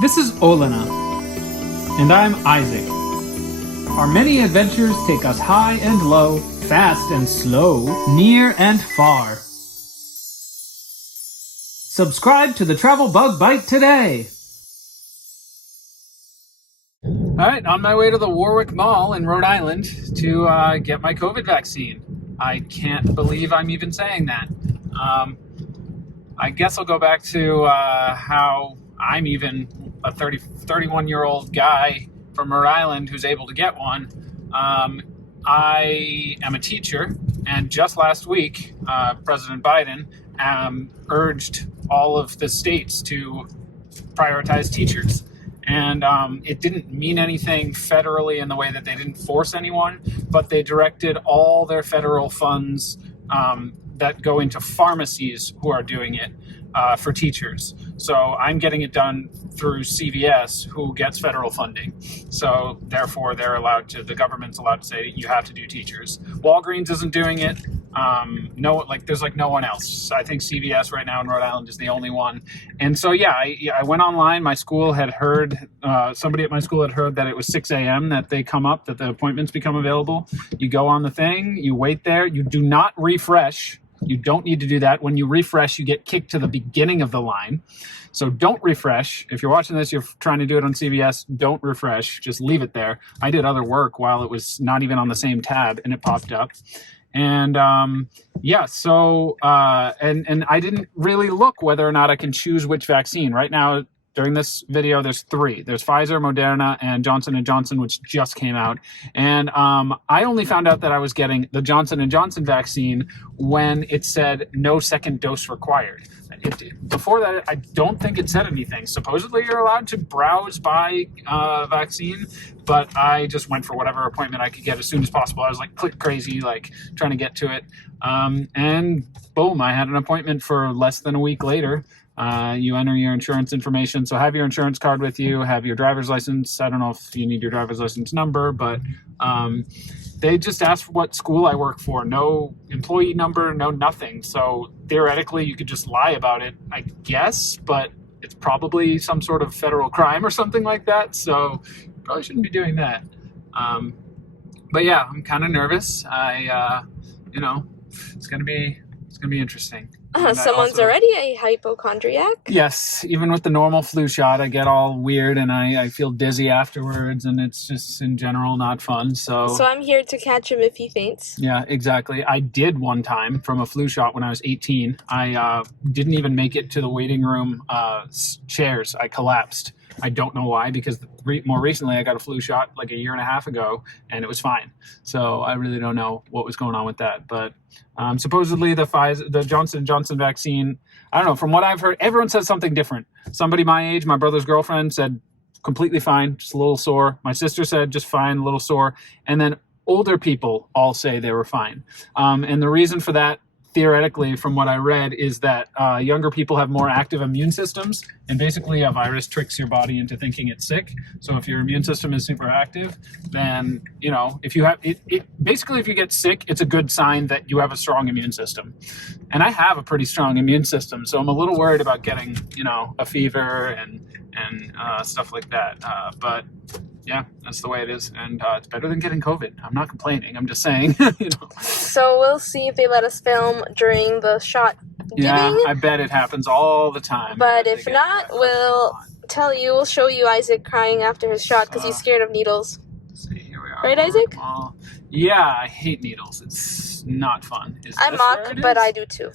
This is Olena, and I'm Isaac. Our many adventures take us high and low, fast and slow, near and far. Subscribe to the Travel Bug Bite today! Alright, on my way to the Warwick Mall in Rhode Island to get my COVID vaccine. I can't believe I'm even saying that. I guess I'll go back to how I'm even a 31-year-old guy from Rhode Island who's able to get one. I am a teacher, and just last week, President Biden urged all of the states to prioritize teachers. And it didn't mean anything federally in the way that they didn't force anyone, but they directed all their federal funds that go into pharmacies who are doing it for teachers. So I'm getting it done through CVS, who gets federal funding. So therefore, the government's allowed to say you have to do teachers. Walgreens isn't doing it. There's no one else. I think CVS right now in Rhode Island is the only one. And so, I went online. My school had heard, somebody at my school had heard that it was 6 a.m. that the appointments become available. You go on the thing, you wait there, you do not refresh. You don't need to do that. When you refresh, you get kicked to the beginning of the line. So don't refresh. If you're watching this, you're trying to do it on CVS, don't refresh. Just leave it there. I did other work while it was not even on the same tab, and it popped up. And and I didn't really look whether or not I can choose which vaccine. Right now, during this video, there's 3. There's Pfizer, Moderna, and Johnson & Johnson, which just came out. And I only found out that I was getting the Johnson & Johnson vaccine when it said no second dose required. Before that, I don't think it said anything. Supposedly, you're allowed to browse by vaccine, but I just went for whatever appointment I could get as soon as possible. I was like click crazy, trying to get to it. And boom, I had an appointment for less than a week later. You enter your insurance information. So have your insurance card with you, have your driver's license. I don't know if you need your driver's license number, but they just asked what school I work for. No employee number, no nothing. So theoretically, you could just lie about it, I guess, but it's probably some sort of federal crime or something like that. So probably shouldn't be doing that. But yeah, I'm kind of nervous. It's gonna be interesting. Someone's already a hypochondriac? Yes, even with the normal flu shot, I get all weird and I feel dizzy afterwards, and it's just in general not fun. So I'm here to catch him if he faints. Yeah, exactly. I did one time from a flu shot when I was 18. I didn't even make it to the waiting room chairs. I collapsed. I don't know why, because more recently I got a flu shot like a year and a half ago, and it was fine. So I really don't know what was going on with that. But supposedly the Johnson & Johnson vaccine, I don't know, from what I've heard, everyone says something different. Somebody my age, my brother's girlfriend, said completely fine, just a little sore. My sister said just fine, a little sore. And then older people all say they were fine. And the reason for that, theoretically, from what I read, is that younger people have more active immune systems, and basically a virus tricks your body into thinking it's sick. So if your immune system is super active, then if you have basically if you get sick, it's a good sign that you have a strong immune system. And I have a pretty strong immune system, so I'm a little worried about getting a fever and stuff like that. But yeah, that's the way it is, and it's better than getting COVID. I'm not complaining. I'm just saying, So we'll see if they let us film during the shot giving. Yeah, I bet it happens all the time. But if not, we'll show you Isaac crying after his shot because he's scared of needles. Let's see, here we are. Right, Isaac? Yeah, I hate needles. It's not fun. I mock, but I do too.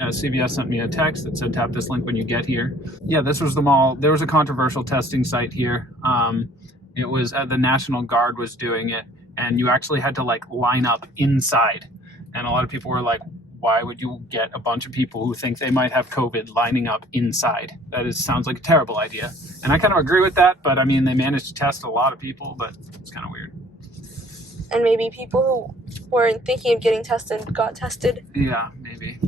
CVS sent me a text that said tap this link when you get here. Yeah, this was the mall. There was a controversial testing site here. It was the National Guard was doing it, and you actually had to line up inside. And a lot of people were like, why would you get a bunch of people who think they might have COVID lining up inside? Sounds like a terrible idea. And I kind of agree with that, but I mean, they managed to test a lot of people, but it's kind of weird. And maybe people who weren't thinking of getting tested got tested. Yeah, maybe.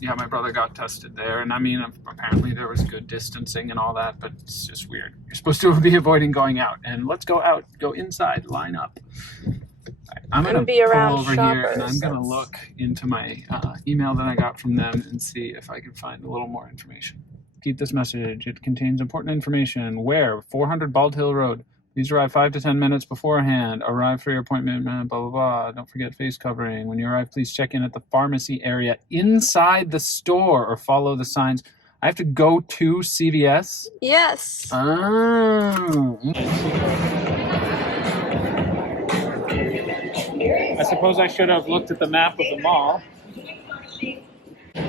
Yeah, my brother got tested there, and I mean, apparently there was good distancing and all that, but it's just weird. You're supposed to be avoiding going out, and let's go out, go inside, line up. Right, I'm going to be around pull over shoppers, here, and I'm going to look into my email that I got from them and see if I can find a little more information. Keep this message. It contains important information. Where? 400 Bald Hill Road. Please arrive 5 to 10 minutes beforehand. Arrive for your appointment, blah, blah, blah. Don't forget face covering. When you arrive, please check in at the pharmacy area inside the store or follow the signs. I have to go to CVS? Yes. Oh. I suppose I should have looked at the map of the mall.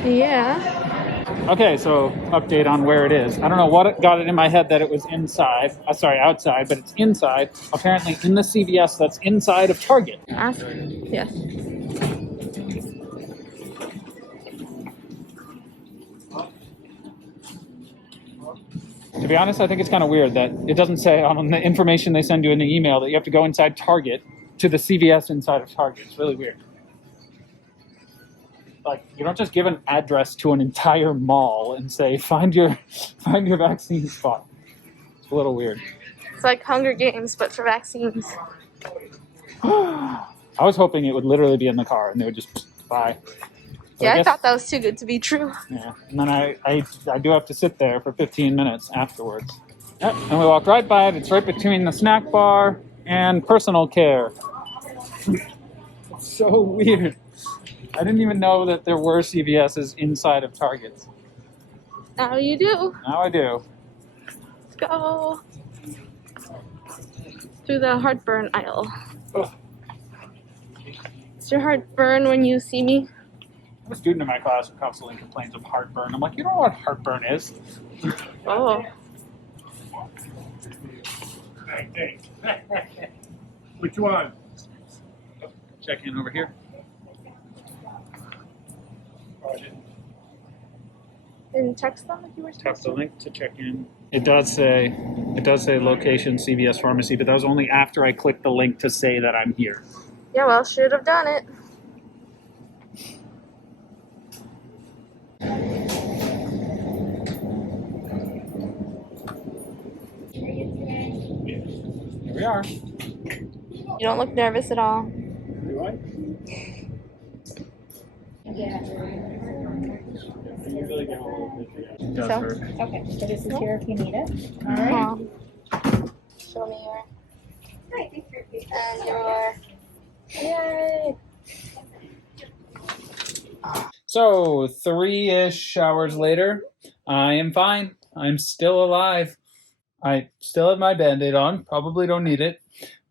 Yeah. Okay, so update on where it is. I don't know what got it in my head that it was inside. Outside, but it's inside. Apparently in the CVS that's inside of Target. Yes. To be honest, I think it's kind of weird that it doesn't say on the information they send you in the email that you have to go inside Target to the CVS inside of Target. It's really weird. Like, you don't just give an address to an entire mall and say, find your vaccine spot. It's a little weird. It's like Hunger Games, but for vaccines. I was hoping it would literally be in the car and they would just buy. Yeah, I thought that was too good to be true. Yeah, and then I do have to sit there for 15 minutes afterwards. Yep, and we walked right by it. It's right between the snack bar and personal care. It's so weird. I didn't even know that there were CVS's inside of Targets. Now you do. Now I do. Let's go through the heartburn aisle. Ugh. Does your heart burn when you see me? I have a student in my class who constantly complains of heartburn. I'm like, you don't know what heartburn is. Oh. Hey. Which one? Check in over here. Didn't text them if you were Tap supposed the to? link to check in. It does say location CVS pharmacy, but that was only after I clicked the link to say that I'm here. Yeah, well, should have done it. Here we are. You don't look nervous at all. Do I? Yeah. It does So? hurt. Okay, so this is here if you need it. All right. Show me your. Right, thanks for your And your. Yay! So 3-ish hours later, I am fine. I'm still alive. I still have my Band-Aid on. Probably don't need it.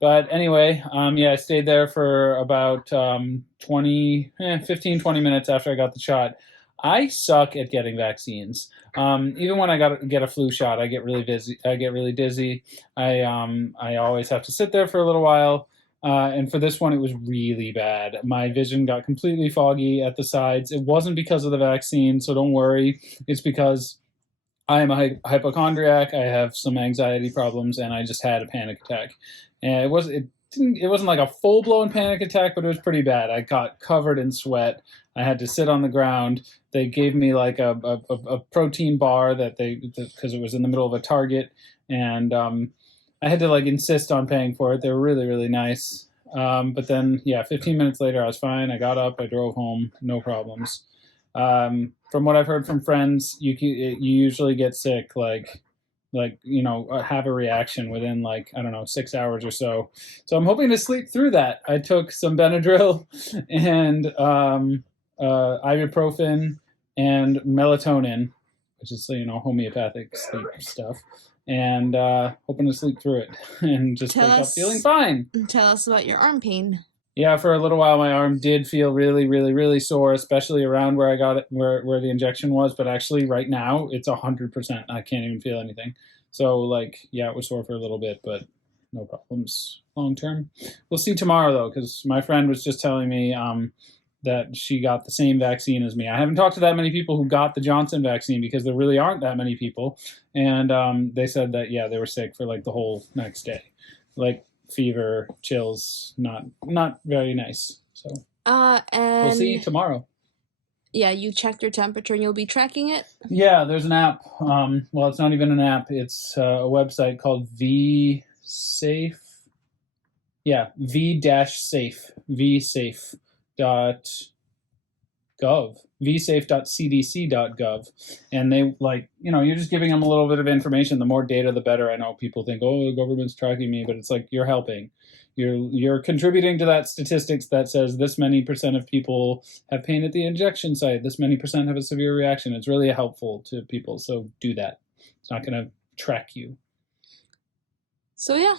But anyway, I stayed there for about 15, 20 minutes after I got the shot. I suck at getting vaccines. Even when I get a flu shot, I get really dizzy. I always have to sit there for a little while. And for this one, it was really bad. My vision got completely foggy at the sides. It wasn't because of the vaccine, so don't worry. It's because I am a hypochondriac. I have some anxiety problems, and I just had a panic attack. And it wasn't like a full-blown panic attack, but it was pretty bad. I got covered in sweat. I had to sit on the ground. They gave me like a protein bar because it was in the middle of a Target, and I had to like insist on paying for it. They were really, really nice. But then, 15 minutes later, I was fine. I got up, I drove home, no problems. From what I've heard from friends, you usually get sick, have a reaction within 6 hours or so. So I'm hoping to sleep through that. I took some Benadryl and ibuprofen and melatonin, which is homeopathic sleep stuff. And hoping to sleep through it and just wake up feeling fine. Tell us about your arm pain. Yeah, for a little while my arm did feel really, really, really sore, especially around where I got it, where the injection was. But actually, right now it's 100%. I can't even feel anything. So it was sore for a little bit, but no problems long term. We'll see tomorrow though, because my friend was just telling me that she got the same vaccine as me. I haven't talked to that many people who got the Johnson vaccine because there really aren't that many people. And they said that, they were sick for the whole next day. Fever, chills, not very nice. So And we'll see tomorrow. Yeah, you checked your temperature and you'll be tracking it? Yeah, there's an app. Well, it's not even an app. It's a website called vsafe. Yeah, v-safe. vsafe.gov. vsafe.cdc.gov, and they like, you're just giving them a little bit of information. The more data, the better. I know people think, oh, the government's tracking me, but it's like you're helping. You're contributing to that statistics that says this many % of people have pain at the injection site. This many % have a severe reaction. It's really helpful to people. So do that. It's not going to track you. So yeah.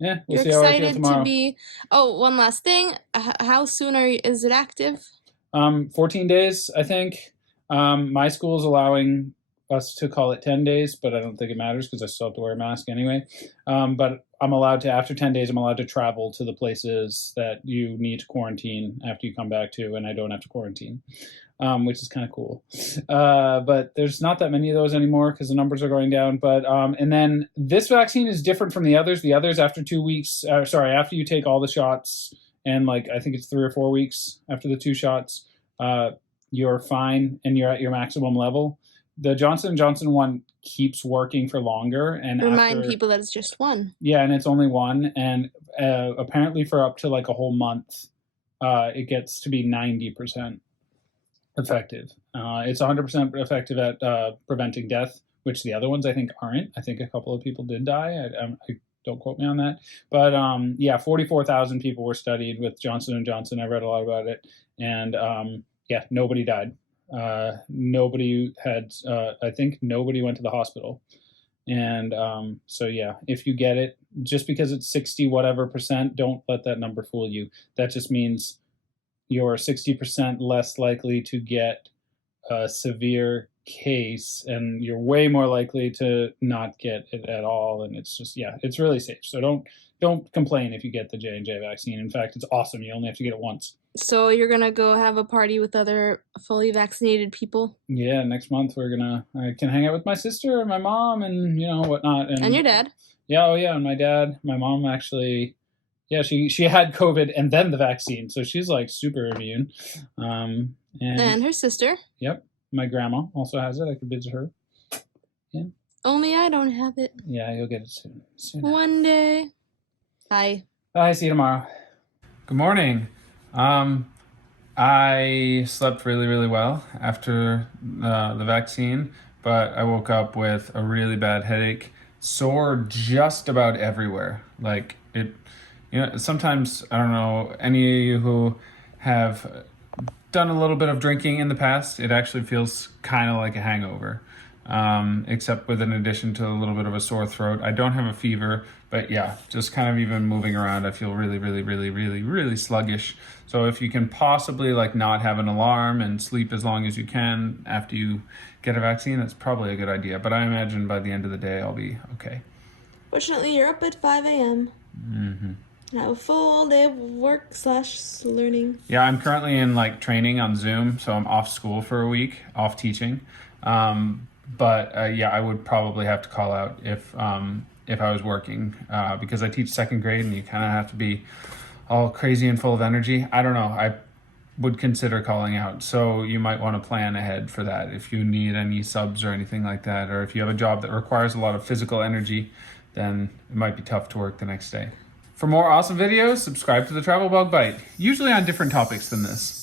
Yeah, we'll You're see how I feel excited tomorrow. to be. Oh, one last thing. How soon is it active? 14 days, I think. My school is allowing us to call it 10 days, but I don't think it matters because I still have to wear a mask anyway. But I'm allowed to, after 10 days, I'm allowed to travel to the places that you need to quarantine after you come back to, and I don't have to quarantine, which is kind of cool. But there's not that many of those anymore because the numbers are going down. But and then this vaccine is different from the others. The others, after 2 weeks, after you take all the shots, and like I think it's 3 or 4 weeks after the 2 shots, you're fine and you're at your maximum level. The Johnson & Johnson one keeps working for longer. And remind people that it's just one. Yeah, and it's only one. And apparently for up to like a whole month, it gets to be 90% effective. It's 100% effective at preventing death, which the other ones I think aren't. I think a couple of people did die. I don't quote me on that. But yeah, 44,000 people were studied with Johnson & Johnson. I read a lot about it. And yeah, nobody died. Nobody had, I think nobody went to the hospital. And so yeah, if you get it, just because it's 60 whatever %, don't let that number fool you. That just means you're 60% less likely to get a severe case, and you're way more likely to not get it at all. And it's just, yeah, it's really safe. So don't complain if you get the J&J vaccine. In fact, it's awesome. You only have to get it once. So you're gonna go have a party with other fully vaccinated people? Yeah, next month I can hang out with my sister and my mom and whatnot. And your dad? Yeah, oh yeah, and my dad. My mom actually, yeah, she had COVID and then the vaccine, so she's like super immune. And her sister? Yep, my grandma also has it. I could visit her. Yeah. Only I don't have it. Yeah, you'll get it soon. One day. Bye. Bye. See you tomorrow. Good morning. I slept really, really well after the vaccine, but I woke up with a really bad headache, sore just about everywhere. Like it, sometimes, I don't know, any of you who have done a little bit of drinking in the past, it actually feels kind of like a hangover, except with an addition to a little bit of a sore throat. I don't have a fever, but yeah, just kind of even moving around, I feel really, really, really, really, really sluggish. So if you can possibly like not have an alarm and sleep as long as you can after you get a vaccine, that's probably a good idea. But I imagine by the end of the day, I'll be okay. Fortunately, you're up at 5 a.m. Mm-hmm. Have a full day of work / learning. Yeah, I'm currently in like training on Zoom, so I'm off school for a week, off teaching. But yeah, I would probably have to call out if I was working, because I teach 2nd grade and you kind of have to be all crazy and full of energy. I don't know. I would consider calling out. So you might want to plan ahead for that if you need any subs or anything like that. Or if you have a job that requires a lot of physical energy, then it might be tough to work the next day. For more awesome videos, subscribe to the Travel Bug Bite, usually on different topics than this.